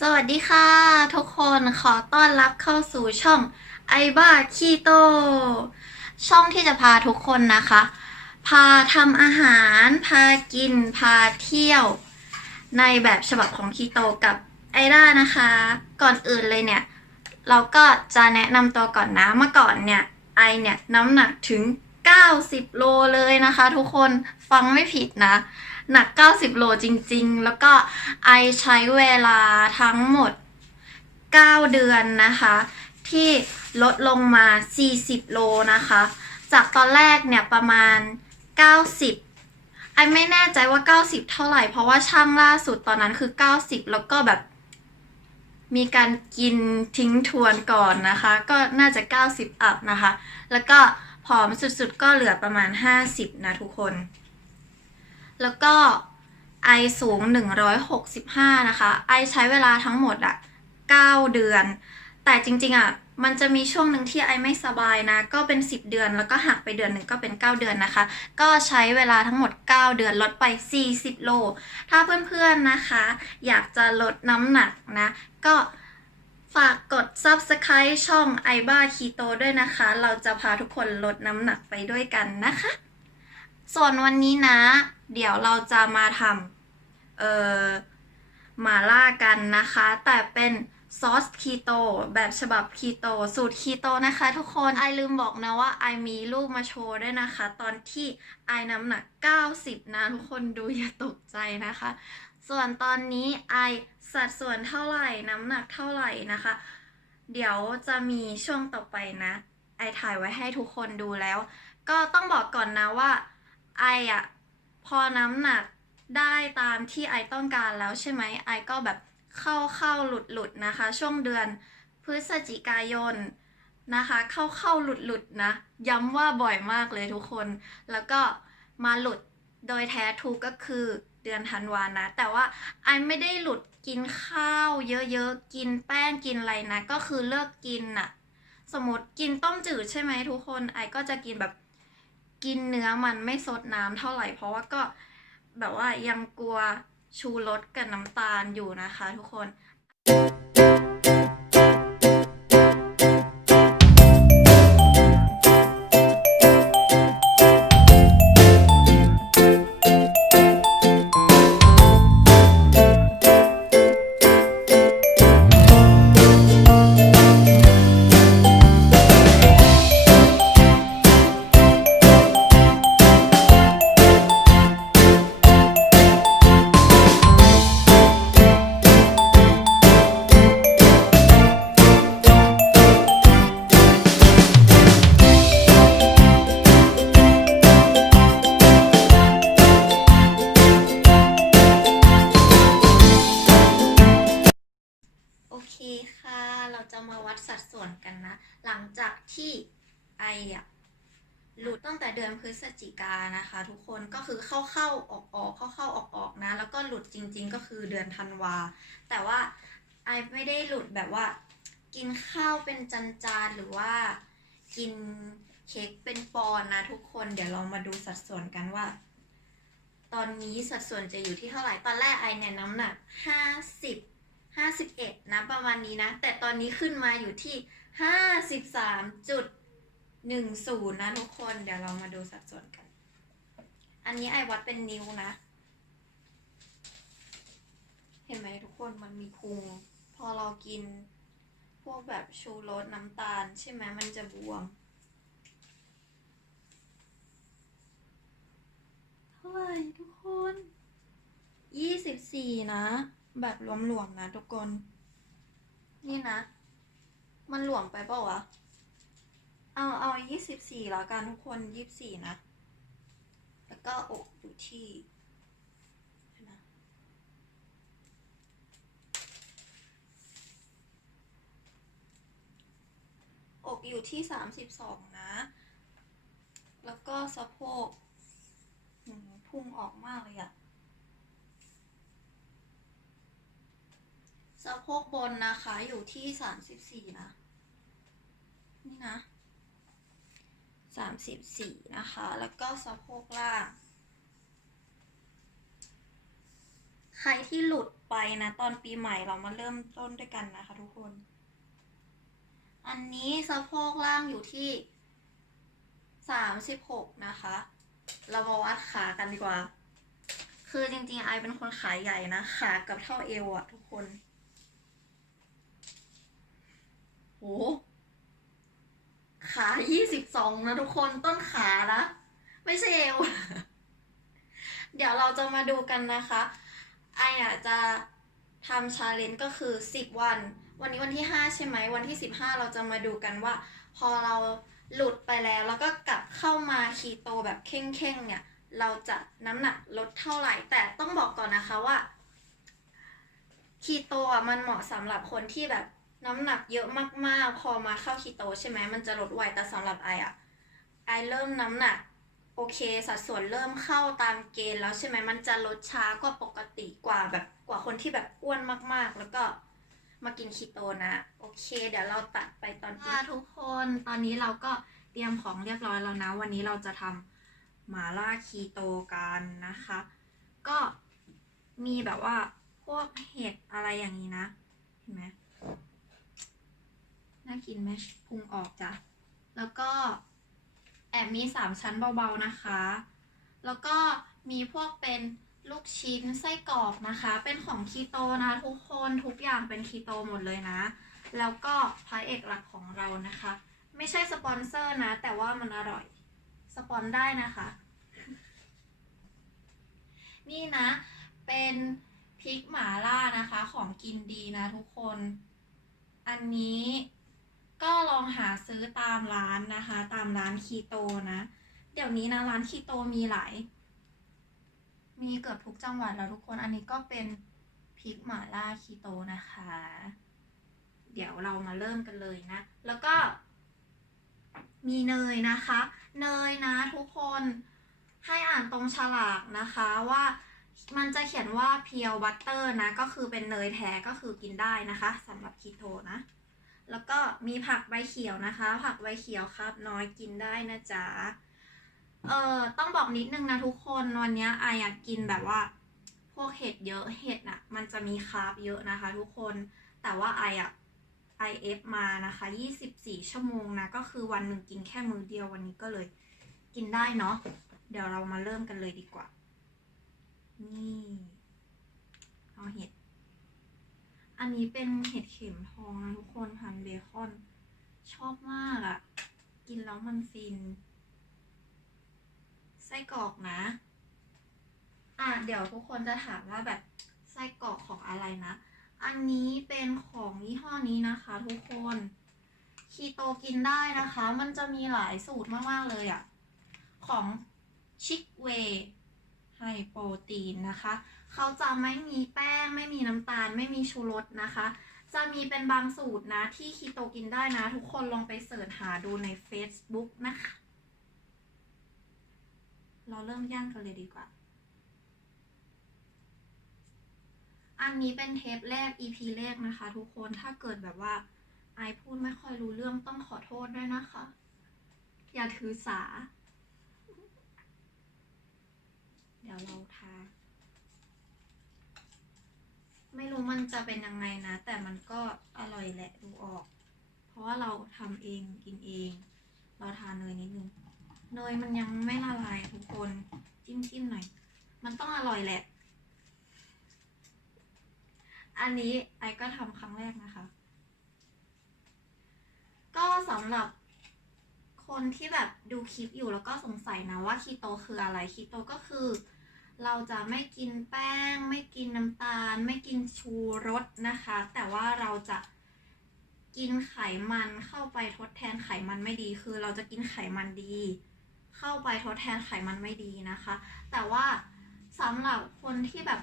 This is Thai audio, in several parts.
สวัสดีค่ะ ทุกคนขอต้อนรับเข้าสู่ช่องไอบ้าคีโต ช่องที่จะพาทุกคนนะคะ พาทำอาหาร พากิน พาเที่ยว ในแบบฉบับของคีโตกับไอด้านะคะ ก่อนอื่นเลยเนี่ย เราก็จะแนะนำตัวก่อนนะเมื่อก่อนเนี่ย ไอเนี่ยน้ำหนักถึง 90 โลเลยนะคะ ทุกคนฟังไม่ผิดนะ หนัก 90 โลจริงๆ แล้วก็ไอใช้เวลาทั้งหมด 9 เดือนนะคะ ที่ลดลงมา 40 โลนะคะ จากตอนแรกเนี่ยประมาณ 90ไอไม่แน่ใจว่า 90 เท่าไหร่ เพราะว่าช่างล่าสุดตอนนั้นคือ 90 แล้วก็แบบ มีการกินทิ้งทวนก่อนนะคะ ก็น่าจะ 90 อัพนะคะ แล้วก็ผอมสุดๆก็เหลือประมาณ 50 นะทุกคน แล้วก็ไอสูง 165 นะคะ ไอใช้เวลาทั้งหมดอะ9เดือน แต่จริงๆอะมันจะมีช่วงหนึ่งที่ไอไม่สบายนะ ก็เป็น 10 เดือนแล้วก็หักไปเดือนหนึ่งก็เป็น 9 เดือนนะคะ ก็ใช้เวลาทั้งหมด 9 เดือนลดไป 40 โล ถ้าเพื่อนๆนะคะ อยากจะลดน้ำหนักนะ ก็ฝากกด subscribe ช่อง i b a Keto ด้วยนะคะ เราจะพาทุกคนลดน้ำหนักไปด้วยกันนะคะ ส่วนวันนี้นะ เดี๋ยวเราจะมาทำเอ่อหมาล่ากันนะคะ แต่เป็นซอสคีโตแบบฉบับคีโตสูตรคีโตนะคะทุกคนไอลืมบอกนะว่าไอมีรูปมาโชว์ด้วยนะคะ ตอนที่ไอน้ำหนัก 90 นะ ทุกคนดูอย่าตกใจนะคะ ส่วนตอนนี้ไอสัดส่วนเท่าไหร่น้ำหนักเท่าไหร่นะคะ เดี๋ยวจะมีช่วงต่อไปนะ ไอถ่ายไว้ให้ทุกคนดูแล้ว ก็ต้องบอกก่อนนะว่าไออะ พอน้ำหนักได้ตามที่ไอต้องการแล้วใช่ไหมไอก็แบบเข้าเข้าหลุดหลุดนะคะ ช่วงเดือนพฤศจิกายนนะคะ เข้าเข้าหลุดหลุดนะ ย้ำว่าบ่อยมากเลยทุกคน แล้วก็มาหลุดโดยแท้ทูก็คือเดือนธันวานะ แต่ว่าไอไม่ได้หลุดกินข้าว เยอะๆ กินแป้งกินอะไรนะ ก็คือเลิกกินน่ะ สมมติกินต้มจืดใช่ไหมทุกคน ไอก็จะกินแบบ กินเนื้อมันไม่ซดน้ำเท่าไหร่ เพราะว่าก็แบบว่ายังกลัวชูรสกับน้ำตาลอยู่นะคะทุกคน ที่ไออะหลุดตั้งแต่เดือนพฤศจิกานะคะ ทุกคนก็คือเข้าเข้าออกออกเข้าเข้าออกออกนะ แล้วก็หลุดจริง ๆ ก็คือเดือนธันวา แต่ว่าไอไม่ได้หลุดแบบว่า กินข้าวเป็นจานๆหรือว่ากินเค้กเป็นปอนนะทุกคนเดี๋ยวเรามาดูสัดส่วนกันว่า ตอนนี้สัดส่วนจะอยู่ที่เท่าไหร่ตอนแรกไอเนี่ยน้ำหนักห้าสิบห้าสิบเอ็ดนะประมาณนี้นะ แต่ตอนนี้ขึ้นมาอยู่ที่ ห้าสิบสามจุดหนึ่งศูนย์นะทุกคน เดี๋ยวเรามาดูสัดส่วนกัน อันนี้ไอวัดเป็นนิ้วนะ เห็นไหมทุกคนมันมีพุง พอเรากิน พวกแบบชูรสน้ำตาล ใช่ไหมมันจะบวม เท่าไหร่ทุกคนยี่สิบสี่นะ แบบหลวมๆนะทุกคน นี่นะ มันหลวมไปเปล่าวะ เอาเอายี่สิบสี่แล้วกันทุกคนยี่สิบสี่นะ แล้วก็อกอยู่ที่เดี๋ยวนะอกอยู่ที่สามสิบสองนะ แล้วก็สะโพกหืพุ่งออกมากเลยอะสะโพกบนนะคะอยู่ที่สามสิบสี่นะ นี่นะสามสิบสี่นะคะ แล้วก็สะโพกล่าง ใครที่หลุดไปนะ ตอนปีใหม่เรามาเริ่มต้นด้วยกันนะคะทุกคน อันนี้สะโพกล่างอยู่ที่สามสิบหกนะคะ เรามาวัดขากันดีกว่า คือจริงๆ ไอเป็นคนขาใหญ่นะ ขากับเท่าเอวอะทุกคนโห ขายี่สิบสองนะทุกคนต้นขานะไม่ใช่เอว เดี๋ยวเราจะมาดูกันนะคะ ไออะจะทำชาเลนจ์ก็คือสิบวัน วันนี้วันที่ห้าใช่ไหม วันที่สิบห้าเราจะมาดูกันว่า พอเราหลุดไปแล้ว แล้วก็กลับเข้ามาคีโตแบบเข่งๆเนี่ย เราจะน้ำหนักลดเท่าไหร่ แต่ต้องบอกก่อนนะคะว่าคีโตอะมันเหมาะสำหรับคนที่แบบ น้ำหนักเยอะมากๆ พอมาเข้าคีโตใช่ไหมมันจะลดไวแต่สำหรับไออะไอเริ่มน้ำหนักโอเค สัดส่วนเริ่มเข้าตามเกณฑ์แล้วใช่ไหมมันจะลดช้ากว่าปกติกว่าแบบกว่าคนที่แบบอ้วนมากๆ แล้วก็มากินคีโตนะ โอเค เดี๋ยวเราตัดไปตอนนี้ทุกคนตอนนี้เราก็เตรียมของเรียบร้อยแล้วนะ วันนี้เราจะทำหมาล่าคีโตกันนะคะ ก็มีแบบว่าพวกเห็ดอะไรอย่างนี้นะ เห็นไหม น่ากินไหมพุงออกจ้ะ แล้วก็แอบมีสามชั้นเบาๆนะคะ แล้วก็มีพวกเป็นลูกชิ้นไส้กรอกนะคะ เป็นของคีโตนะ ทุกคนทุกอย่างเป็นคีโตหมดเลยนะ แล้วก็พระเอกหลักของเรานะคะ ไม่ใช่สปอนเซอร์นะ แต่ว่ามันอร่อย สปอนได้นะคะ นี่นะ เป็นพริกหมาล่านะคะ ของกินดีนะทุกคน อันนี้ ก็ลองหาซื้อตามร้านนะคะ ตามร้านคีโตนะ เดี๋ยวนี้นะร้านคีโตมีหลาย มีเกือบทุกจังหวัดแล้วทุกคน อันนี้ก็เป็นพริกหม่าล่าคีโตนะคะ เดี๋ยวเรามาเริ่มกันเลยนะ แล้วก็ มีเนยนะคะ เนยนะทุกคนให้อ่านตรงฉลากนะคะว่ามันจะเขียนว่าเพียวบัตเตอร์นะ ก็คือเป็นเนยแท้ก็คือกินได้นะคะสำหรับคีโตนะ แล้วก็มีผักใบเขียวนะคะ ผักใบเขียวครับ น้อยกินได้นะจ๊ะ เอ่อต้องบอกนิดนึงนะทุกคนวันเนี้ยไออยากกินแบบว่า พวกเห็ดเยอะเห็ดน่ะ มันจะมีคาร์บเยอะนะคะ ทุกคนแต่ว่าไออะ IF มานะคะ 24 ชั่วโมงนะ ก็คือวันหนึ่งกินแค่มื้อเดียววันนี้ก็เลยกินได้เนาะ เดี๋ยวเรามาเริ่มกันเลยดีกว่า นี่ เอาเห็ด อันนี้เป็นเห็ดเข็มทองนะทุกคนพันเบคอน ชอบมากอะกินแล้วมันฟิน ไส้กรอกนะ อะเดี๋ยวทุกคนจะถามว่าแบบไส้กรอกของอะไรนะ อันนี้เป็นของยี่ห้อนี้นะคะทุกคนคีโตกินได้นะคะ มันจะมีหลายสูตรมากๆเลยอะ่ะ ของชิคเวไฮโปรตีนนะคะ เขาจะไม่มีแป้ง ไม่มีน้ำตาล ไม่มีชูรสนะคะ จะมีเป็นบางสูตรนะที่คีโตกินได้นะ ทุกคนลองไปเสิร์ชหาดูใน Facebook นะคะ เราเริ่มย่างกันเลยดีกว่า อันนี้เป็นเทปแรก EP แรกนะคะ ทุกคนถ้าเกิดแบบว่าไอพูดไม่ค่อยรู้เรื่องต้องขอโทษด้วยนะคะ อย่าถือสา เดี๋ยวเราทา ไม่รู้มันจะเป็นยังไงนะ แต่มันก็อร่อยแหละดูออก เพราะว่าเราทำเองกินเอง เราทานเนยนิดนึงเนยมันยังไม่ละลายทุกคนจิ้มจิ้มหน่อย มันต้องอร่อยแหละ อันนี้ไอก็ทำครั้งแรกนะคะ ก็สำหรับคนที่แบบดูคลิปอยู่แล้วก็สงสัยนะว่าคีโตคืออะไรคีโตก็คือ เราจะไม่กินแป้ง ไม่กินน้ำตาล ไม่กินชูรสนะคะ แต่ว่าเราจะกินไขมันเข้าไปทดแทนไขมันไม่ดี คือเราจะกินไขมันดี เข้าไปทดแทนไขมันไม่ดีนะคะ แต่ว่าสำหรับคนที่แบบ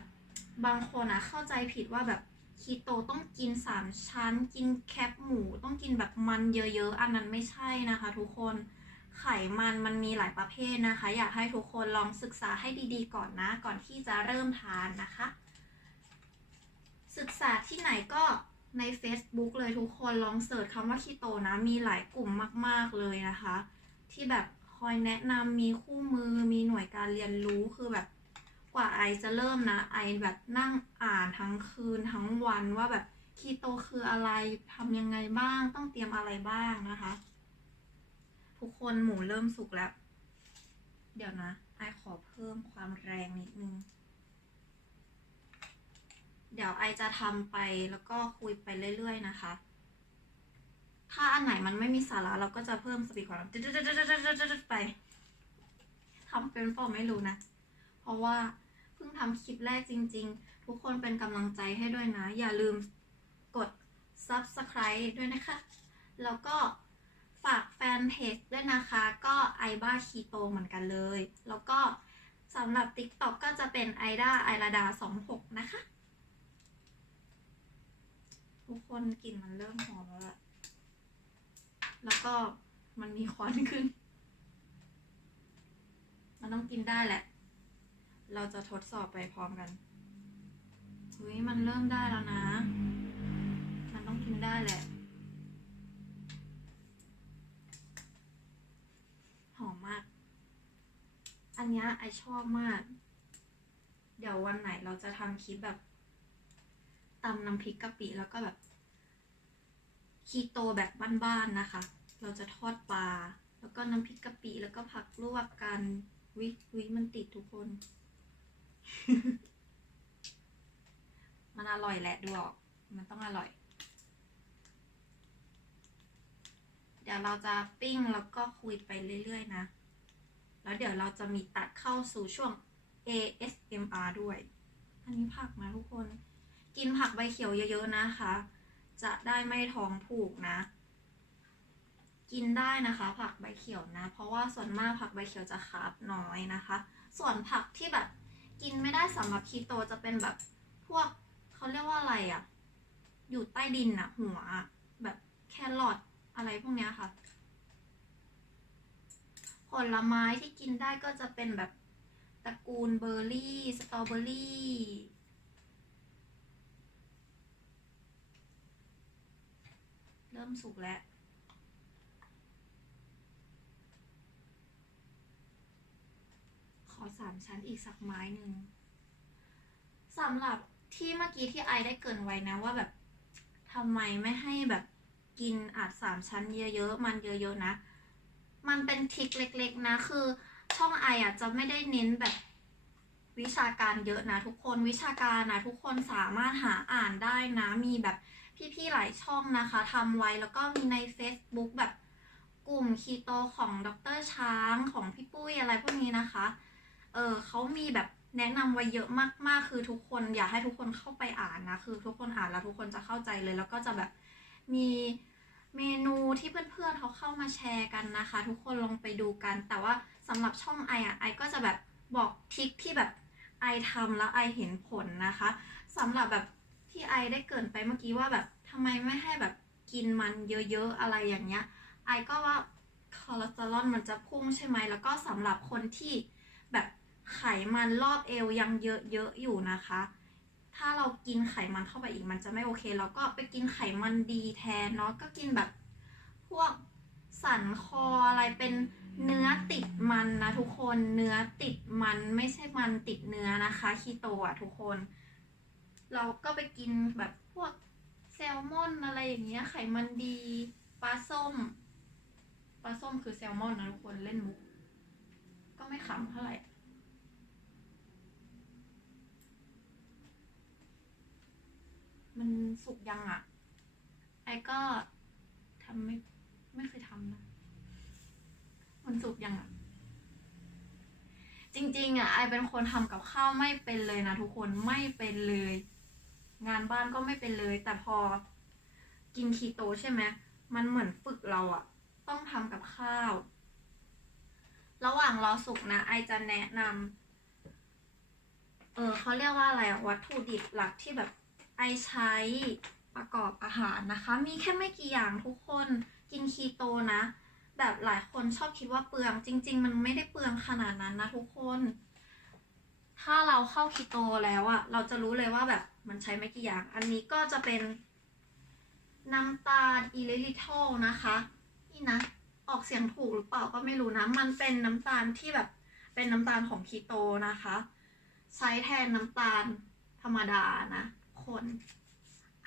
บางคนอะเข้าใจผิดว่าแบบคีโตต้องกินสามชั้น กินแคปหมู ต้องกินแบบมันเยอะๆ อันนั้นไม่ใช่นะคะทุกคน ไขมันมันมีหลายประเภทนะคะ อยากให้ทุกคนลองศึกษาให้ดีๆก่อนนะ ก่อนที่จะเริ่มทานนะคะ ศึกษาที่ไหนก็ใน Facebook เลยทุกคนลองเสิร์ชคำว่าคีโตนะ มีหลายกลุ่มมาก ๆเลยนะคะ ที่แบบคอยแนะนำมีคู่มือมีหน่วยการเรียนรู้คือแบบกว่าว่าไอจะเริ่มนะ ไอแบบนั่งอ่านทั้งคืนทั้งวันว่าแบบคีโตคืออะไรทำยังไงบ้างต้องเตรียมอะไรบ้างนะคะ ทุกคนหมูเริ่มสุกแล้ว เดี๋ยวนะไอขอเพิ่มความแรงนิดนึง เดี๋ยวไอจะทำไปแล้วก็คุยไปเรื่อย ๆ นะคะ ถ้าอันไหนมันไม่มีสาระเราก็จะเพิ่มสปีดความไปทำเป็นเปล่าไม่รู้นะ เพราะว่าเพิ่งทำคลิปแรกจริง ๆ ทุกคนเป็นกำลังใจให้ด้วยนะ อย่าลืมกด subscribe ด้วยนะคะ แล้วก็ ฝากแฟนเพจด้วยนะคะ ก็ไอบ้าคีโตเหมือนกันเลย แล้วก็สำหรับ TikTok ก็จะเป็นไอด้าไอราดา26 นะคะ ทุกคนกลิ่นมันเริ่มหอมแล้ว แล้วก็มันมีควันขึ้น มันต้องกินได้แหละ เราจะทดสอบไปพร้อมกันเฮ้ยมันเริ่มได้แล้วนะ มันต้องกินได้แหละ หอมมาก อันเนี้ยไอชอบมาก เดี๋ยววันไหนเราจะทำคลิปแบบตำน้ำพริกกะปิแล้วก็แบบคีโตแบบบ้านๆนะคะ เราจะทอดปลา แล้วก็น้ำพริกกะปิ แล้วก็ผักลวกกันวิวิมันติดทุกคน มันอร่อยแหละดูออก มันต้องอร่อย เดี๋ยวเราจะปิ้งแล้วก็คุยไปเรื่อยๆนะ แล้วเดี๋ยวเราจะมีตัดเข้าสู่ช่วง ASMR ด้วย อันนี้ผักนะทุกคน กินผักใบเขียวเยอะๆนะคะ จะได้ไม่ท้องผูกนะ กินได้นะคะ ผักใบเขียวนะ เพราะว่าส่วนมากผักใบเขียวจะคาร์บน้อยนะคะ ส่วนผักที่แบบกินไม่ได้สำหรับคีโตจะเป็นแบบพวกเขาเรียกว่าอะไรอะอยู่ใต้ดินอะหัวแบบแครอทอะไรพวกเนี้ยค่ะ ผลไม้ที่กินได้ก็จะเป็นแบบตระกูลเบอร์รี่ สตรอเบอร์รี่เริ่มสุกแล้ว ขอสามชั้นอีกสักไม้หนึ่งสำหรับที่เมื่อกี้ที่ไอได้เกินไว้นะว่าแบบทำไมไม่ให้แบบกินอาจสามชั้นเยอะๆ มันเยอะๆนะ มันเป็นทริคเล็กๆนะ คือช่องไออะจะไม่ได้เน้นแบบวิชาการเยอะนะทุกคนวิชาการนะทุกคนสามารถหาอ่านได้นะ มีแบบพี่ๆหลายช่องนะคะทำไว้แล้วก็มีใน Facebook แบบกลุ่มคีโตของดรช้างของพี่ปุ้ยอะไรพวกนี้นะคะ เออเขามีแบบแนะนำไว้เยอะมากๆ คือทุกคนอยากให้ทุกคนเข้าไปอ่านนะ คือทุกคนอ่านแล้วทุกคนจะเข้าใจเลย แล้วก็จะแบบมี เมนูที่เพื่อนๆเขาเข้ามาแชร์กันนะคะ ทุกคนลองไปดูกัน แต่ว่าสำหรับช่องไออะไอก็จะแบบบอกทิคที่แบบไอทำแล้วไอเห็นผลนะคะสำหรับแบบที่ไอได้เกินไปเมื่อกี้ว่าแบบทำไมไม่ให้แบบกินมันเยอะๆอะไรอย่างเงี้ยไอก็ว่าคอเลสเตอรอลมันจะพุ่งใช่ไหมแล้วก็สำหรับคนที่แบบไขมันรอบเอวยังเยอะๆอยู่นะคะ ถ้าเรากินไขมันเข้าไปอีกมันจะไม่โอเค เราก็ไปกินไขมันดีแทนเนาะก็กินแบบพวกสันคออะไรเป็นเนื้อติดมันนะทุกคนเนื้อติดมันไม่ใช่มันติดเนื้อนะคะคีโตอะทุกคน เราก็ไปกินแบบพวกแซลมอนอะไรอย่างเงี้ยไขมันดีปลาส้มปลาส้มคือแซลมอนนะทุกคนเล่นมุก ก็ไม่ขำเท่าไหร่ มันสุกยังอะ ไอ้ก็ทำไม่ไม่เคยทำนะ มันสุกยังอะ จริง ๆ อะ ไอเป็นคนทำกับข้าวไม่เป็นเลยนะทุกคนไม่เป็นเลย งานบ้านก็ไม่เป็นเลย แต่พอกินคีโตใช่ไหมมันเหมือนฝึกเราอะต้องทำกับข้าว ระหว่างรอสุกนะ ไอจะแนะนำเออเขาเรียกว่าอะไรอะวัตถุดิบหลักที่แบบ ไอใช้ประกอบอาหารนะคะ มีแค่ไม่กี่อย่างทุกคนกินคีโตนะ แบบหลายคนชอบคิดว่าเปลือง จริง ๆ มันไม่ได้เปลืองขนาดนั้นนะทุกคน ถ้าเราเข้าคีโตแล้วอะเราจะรู้เลยว่าแบบมันใช้ไม่กี่อย่าง อันนี้ก็จะเป็นน้ำตาลอิเลลิทอลนะคะ นี่นะ ออกเสียงถูกหรือเปล่าก็ไม่รู้นะ มันเป็นน้ำตาลที่แบบเป็นน้ำตาลของคีโตนะคะ ใช้แทนน้ำตาลธรรมดานะ คน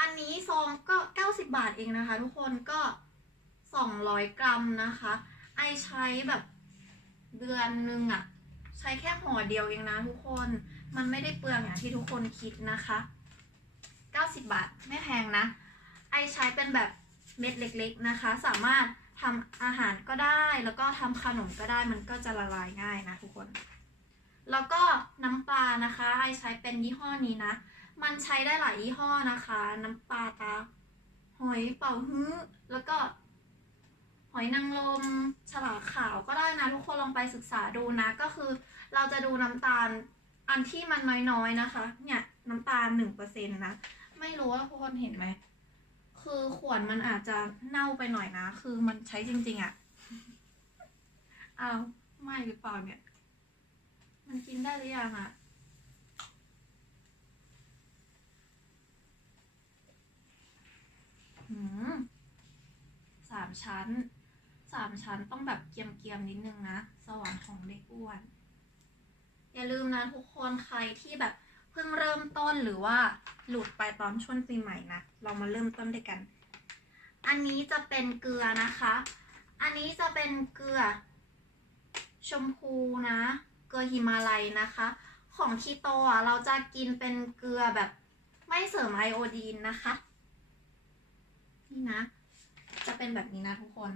อันนี้ซองก็ 90 บาทเองนะคะ ทุกคนก็ 200 กรัมนะคะ ไอใช้แบบเดือนนึงอะใช้แค่ห่อเดียวเองนะทุกคน มันไม่ได้เปลืองอย่างที่ทุกคนคิดนะคะ 90 บาทไม่แพงนะ ไอใช้เป็นแบบเม็ดเล็ก ๆนะคะ สามารถทำอาหารก็ได้แล้วก็ทำขนมก็ได้มันก็จะละลายง่ายนะทุกคน แล้วก็น้ำปลานะคะ ไอใช้เป็นยี่ห้อนี้นะ มันใช้ได้หลายยี่ห้อนะคะ น้ำปลาตา หอยเป่าฮื้อ แล้วก็ หอยนางรมฉลากขาวก็ได้นะ ทุกคนลองไปศึกษาดูนะ ก็คือเราจะดูน้ำตาลอันที่มันน้อยๆนะคะ เนี่ย น้ำตาลหนึ่งเปอร์เซ็นต์นะ ไม่รู้ว่าทุกคนเห็นไหม คือขวดมันอาจจะเน่าไปหน่อยนะ คือมันใช้จริง ๆอะ่ะอ้าวไม่หรือเปล่าเนี่ย มันกินได้หรือยังอะ่ะ หืม สามชั้น สามชั้นต้องแบบเกียมๆนิดนึงนะ สวรรค์ของเด็กอ้วน อย่าลืมนะทุกคนใครที่แบบเพิ่งเริ่มต้นหรือว่าหลุดไปตอนช่วงปีใหม่นะ เรามาเริ่มต้นด้วยกัน อันนี้จะเป็นเกลือนะคะ อันนี้จะเป็นเกลือ ชมพูนะ เกลือหิมาลัยนะคะ ของคีโตอะเราจะกินเป็นเกลือแบบไม่เสริมไอโอดีนนะคะ นี่นะ จะเป็นแบบนี้นะทุกคน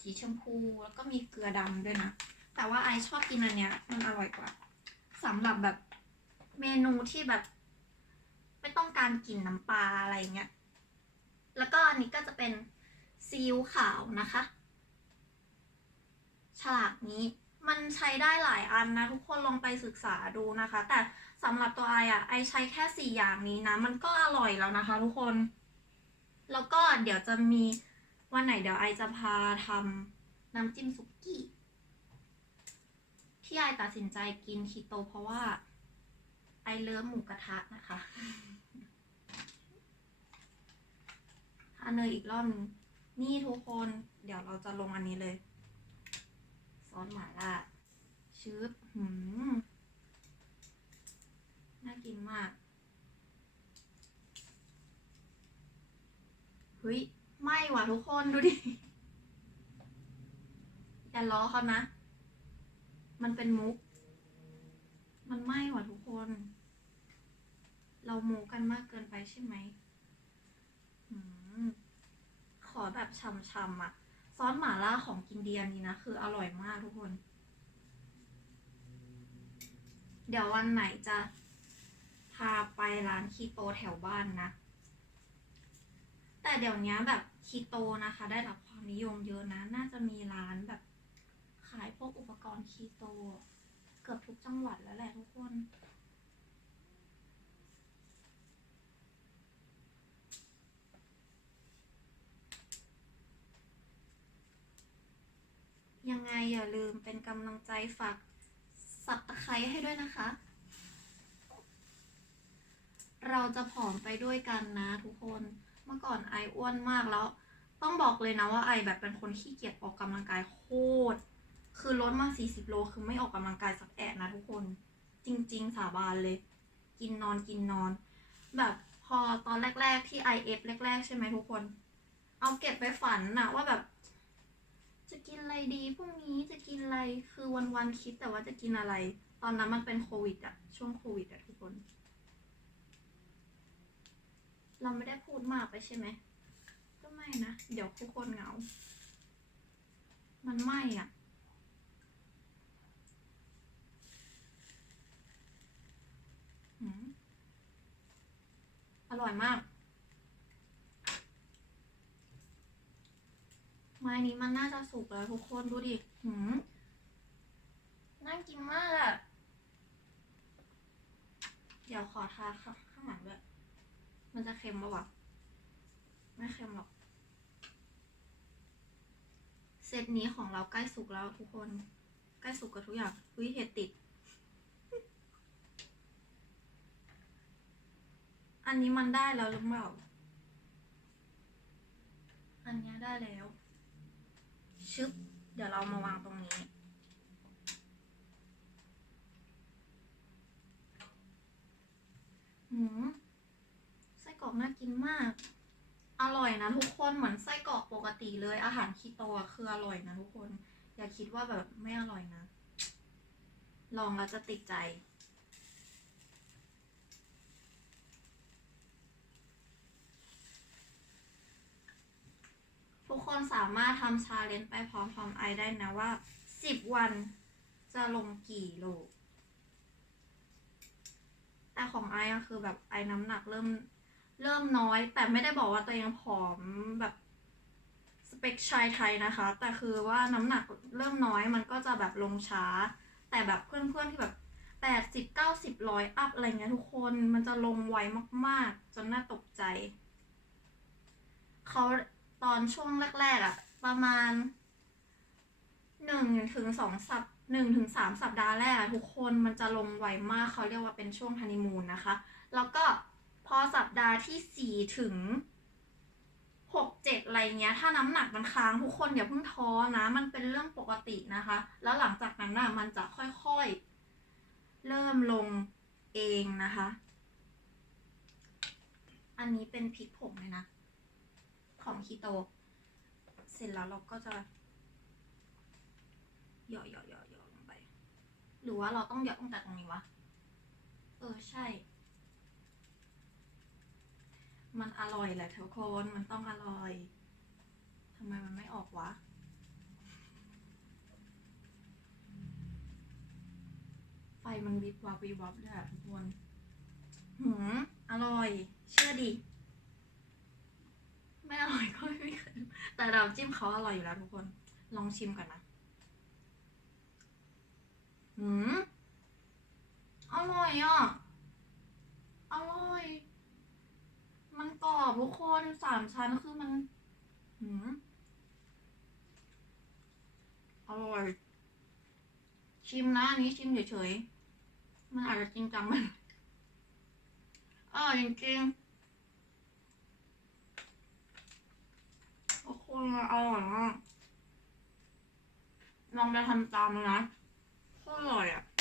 สีชมพูแล้วก็มีเกลือดำด้วยนะ แต่ว่าไอชอบกินอันเนี้ย มันอร่อยกว่าสำหรับแบบเมนูที่แบบ ไม่ต้องการกลิ่นน้ำปลาอะไรเงี้ย แล้วก็อันนี้ก็จะเป็นซีอิ๊วขาวนะคะ ฉลากนี้มันใช้ได้หลายอันนะ ทุกคนลองไปศึกษาดูนะคะ แต่สำหรับตัวไออะไอใช้แค่สี่อย่างนี้นะ มันก็อร่อยแล้วนะคะ ทุกคน แล้วก็เดี๋ยวจะมีวันไหนเดี๋ยวไอจะพาทำน้ำจิ้มสุกี้ ที่ไอตัดสินใจกินคีโต เพราะว่า ไอเลิฟหมูกระทะนะคะทาเนยอีกรอบนึงนี่ทุกคน เดี๋ยวเราจะลงอันนี้เลยซอสหม่าล่าชืบหืมน่ากินมาก เฮ้ยไม่ว่ะทุกคนดูดิ อย่าล้อเขานะ มันเป็นมุก มันไม้ว่ะทุกคน เราโมกันมากเกินไปใช่ไหมขอแบบช่ำๆอะ ซอสหม่าล่าของกินเดียนนี้นะ คืออร่อยมากทุกคน เดี๋ยววันไหนจะพาไปร้านคีโตแถวบ้านนะ แต่เดี๋ยวนี้แบบคีโตนะคะ ได้รับความนิยมเยอะนะ น่าจะมีร้านแบบ ขายพวกอุปกรณ์คีโต เกือบทุกจังหวัดแล้วแหละทุกคน ยังไงอย่าลืมเป็นกำลังใจฝากสับตะไคร้ให้ด้วยนะคะ เราจะผอมไปด้วยกันนะทุกคน เมื่อก่อนไออ้วนมากแล้ว ต้องบอกเลยนะว่าไอแบบเป็นคนขี้เกียจออกกำลังกายโคตร คือลดมา 40 โล คือไม่ออกกำลังกายสักแอะนะทุกคน จริง ๆ สาบานเลย กินนอนกินนอน แบบพอตอนแรก ๆ ที่ IF แรก ๆ ใช่ไหมทุกคน เอาเก็บไปฝันนะว่าแบบ จะกินอะไรดีพรุ่งนี้จะกินอะไร คือวันๆคิดแต่ว่าจะกินอะไร ตอนนั้นมันเป็นโควิดอะช่วงโควิดอะทุกคน เราไม่ได้พูดมากไปใช่ไหม ก็ไม่นะ เดี๋ยวทุกคนเหงา มันไม่อะหืมอร่อยมาก ไม้นี้มันน่าจะสุกแล้วทุกคนดูดิหืมน่ากินมากอะเดี๋ยวขอทาข้างข้างหลังด้วย มันจะเค็มปะวะไม่เค็มหรอก เซตนี้ของเราใกล้สุกแล้วทุกคน ใกล้สุกกับทุกอย่างอุ้ยเห็ดติด อันนี้มันได้แล้วหรือเปล่า อันนี้ได้แล้ว ชึบ เดี๋ยวเรามาวางตรงนี้หืม กรอกน่ากินมาก อร่อยนะทุกคนเหมือนไส้กรอกปกติเลย อาหารคีโตคืออร่อยนะทุกคน อย่าคิดว่าแบบไม่อร่อยนะ ลองแล้วจะติดใจทุกคนสามารถทำชาเลนจ์ไปพร้อมๆไอได้นะว่า 10 วันจะลงกี่โล แต่ของไอคือแบบไอน้ำหนักเริ่ม เริ่มน้อย แต่ไม่ได้บอกว่าตัวเองผอมแบบสเปคชายไทยนะคะ แต่คือว่าน้ำหนักเริ่มน้อยมันก็จะแบบลงช้า แต่แบบเพื่อนๆที่แบบแปดสิบเก้าสิบร้อยอัพอะไรเงี้ยทุกคนมันจะลงไวมากๆ จนน่าตกใจเขาตอนช่วงแรกๆอะประมาณหนึ่งถึงสองสัปหนึ่งถึงสามสัปดาห์แรกทุกคนมันจะลงไวมากเขาเรียกว่าเป็นช่วงฮันนีมูนนะคะ แล้วก็ อสัปดาห์ที่สี่ถึงหกเจ็ดอะไรเงี้ย ถ้าน้ำหนักมันค้างทุกคนอย่าเพิ่งท้อนะ มันเป็นเรื่องปกตินะคะ แล้วหลังจากนั้นน่ะมันจะค่อยๆ เริ่มลงเองนะคะ อันนี้เป็นพริกผงเลยนะ ของคีโต เสร็จแล้วเราก็จะหยาะเหยาะเหยาะเหยาะลงไป หรือว่าเราต้องหยาะตั้งแต่ตรงนี้วะ เออใช่ มันอร่อยแหละทุกคนมันต้องอร่อยทำไมมันไม่ออกวะไฟมันวิบวับวิบวับเลยอะทุกคนหืมอร่อย เชื่อดิ ไม่อร่อยก็ไม่มีใครรู้แต่เราจิ้มเขาอร่อยอยู่แล้วทุกคน ลองชิมก่อนนะหืมอร่อยอะ อร่อย มันกรอบทุกคนสามชั้นคือมันหืมอร่อย ชิมนะอันนี้ชิมเฉยๆ มันอาจจะจริงจังมันอร่อยจริงๆทุกคนอร่อยมากลองไปทำตามเลยนะโคตรอร่อยอะ